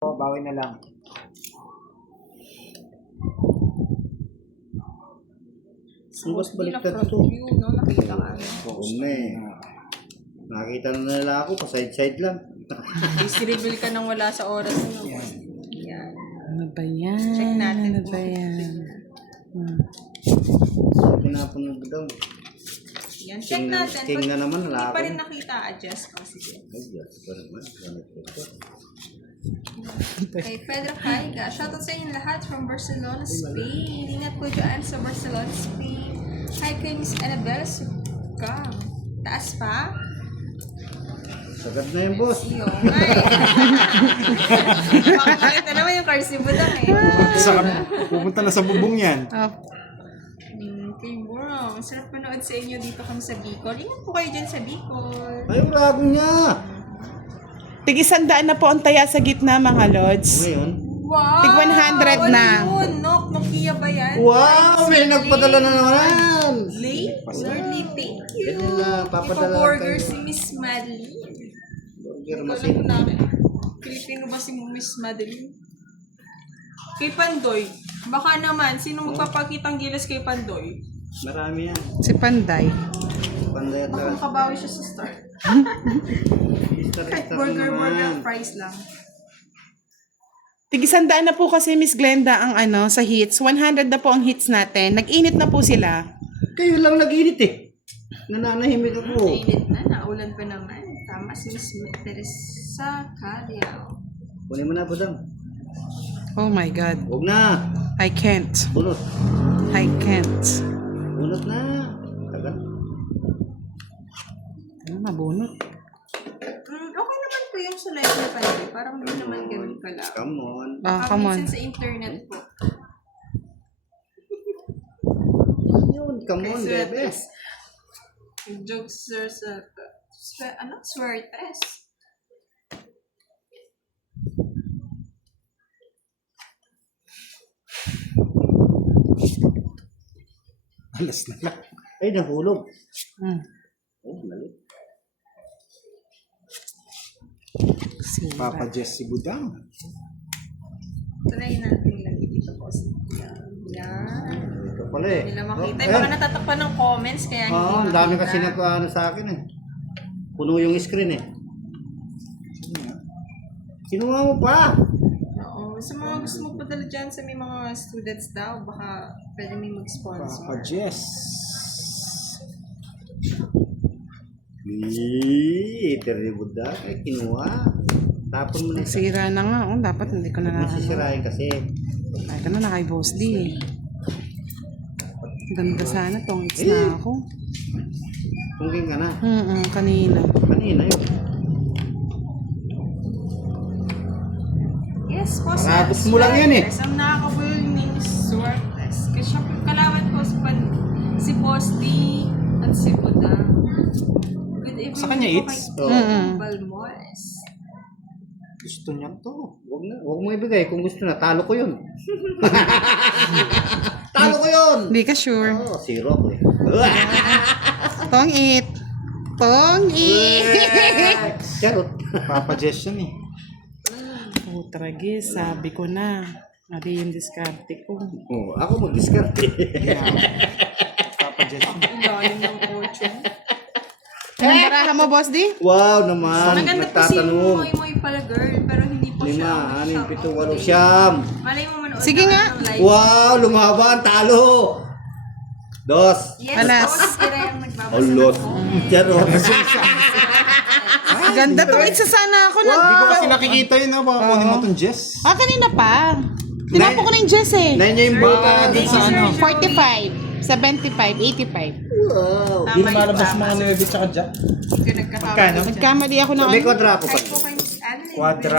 Bawi na lang. Mas baliktad front to. view, no? Nakita ka. Oo na eh. Nakita na nila ako, pa-side-side lang. Is-reveal ka nang wala sa oras mo. Yan. Yan. Ano ba yan? Check natin. Ano ba yan? Tinapon mo daw. Yan. Check natin. King na naman, Hindi wala pa ako. rin nakita. Adjust ko. Sige. Ay, Diyos ko naman. Ganit ko to. Kay Pedro Caiga. Shoutout sa inyo lahat from Barcelona, Spain. Ingat po dyan sa Barcelona, Spain. Hi kay Miss Annabelle Suka. Taas pa? Sagad na yung boss. Iyo. Ay. Makakita naman yung card si Budang eh. Pupunta na sa bubong yan. Kay Bro, sarap manood sa inyo dito kami sa Bicol. Ingat po kayo dyan sa Bicol. Ay, rago niya. Tig-100 na po ang taya sa gitna, mga lods. Ngayon. Wow! Tig 100 na. Ano yun? Nokia ba yan? Wow! May nagpadala na naman. Lee? Sir Lee, thank you. Ganun lang, papadala Ipa-burger tayo. si Miss Madeline. Burger Alam machine. ko namin. Pilipino ba si Miss Madeline? Kay Pandoy. Baka naman, sino magpapakitang gilas kay Pandoy? Marami yan. Si Panday. Panday at Baka lakas. makabawi siya sa star. Kahit burger price lang. Tig-100 na po kasi Miss Glenda ang sa hits. 100 na po ang hits natin. Nag-init na po sila. Kayo lang nag-init eh. Nananahimik ako. Nainit na, naulan pa naman. Tama si Miss Teresa Cariao. Kunin mo na, Budang. Oh my God. Huwag na. I can't. Bunot. I can't. Bunot na. Tagal. Ano, mabunot. Okay naman po yung sa live na Pandoy. Parang hindi naman ganun pala. Come on. Come on. Minsan sa internet po. Yun, come on, bebe. Jokes sir sa... Swertes. Alas na lang. Ay, nahulog. Hmm. Oh, mali. Papa Jess si Budang. Tunayin natin lagi dito po. Yan. Ito pala eh. Hindi nila makita. Oh, Baka natatakpan ng comments kaya hindi Oo, ang dami makita. kasi nag-ano sa akin eh. Puno yung screen eh. Kinuha mo pa. Oo. Sa mga gusto magpadala dyan sa may mga students daw, baka pwede may mag-sponsor. Papa Jess. Iterny Buddha. Ay, kinuha. Tapon mo na isa. Sira na nga. Oh, dapat hindi ko na Masisirain kasi. Ay, ito na kay Boss D. Ganda sana tong hits na ako. Tungking ka na. Kanina. Kanina yun. Yes po, sir. Marabos mo lang yan eh. Ang nakakabul ni Swertes. Kasi siya po kalawan ko si Boss D at si Budang. Good evening Sa kanya, po it's? kay Balmores. Gusto niya to. Huwag mo ibigay. Kung gusto na, talo ko yun. Talo ko yun! Hindi ka sure. Oo, zero ako eh. Tong it. Tong it. Charot. Papa Jess yan eh. Tragis, sabi ko na. Ari yung diskarte ko. Oh, ako mag-discard eh. Papa Jess yan. Ang galing ng coach. Anong baraha mo, Boss D? Wow naman. Maganda po si Nagtatanong. Moy pala girl, pero hindi po siya. 5, 6, 7, 8, 9. Malay mo manood Sige na nga. ng live. Wow, lumaban, talo. Dos. Yes, Alas. tapos kira yung nagbabasa Alot. ng comment. Charot. Ganda tong hits sana ako. Hindi ko kasi nakikita yun na. Baka kunin mo tong Jess. Kanina pa. Tinapo ko na yung Jess eh. 9 niya yung bota. Dun sa ano. 45, 75, 85. Wow. Hindi na malabas mga 9 tsaka Jack. Hindi ka nagkakawala. Magkano? Nagkamali ako ng May kwadra ako pa. Kahit po kay Miss Annalyn. Quadra.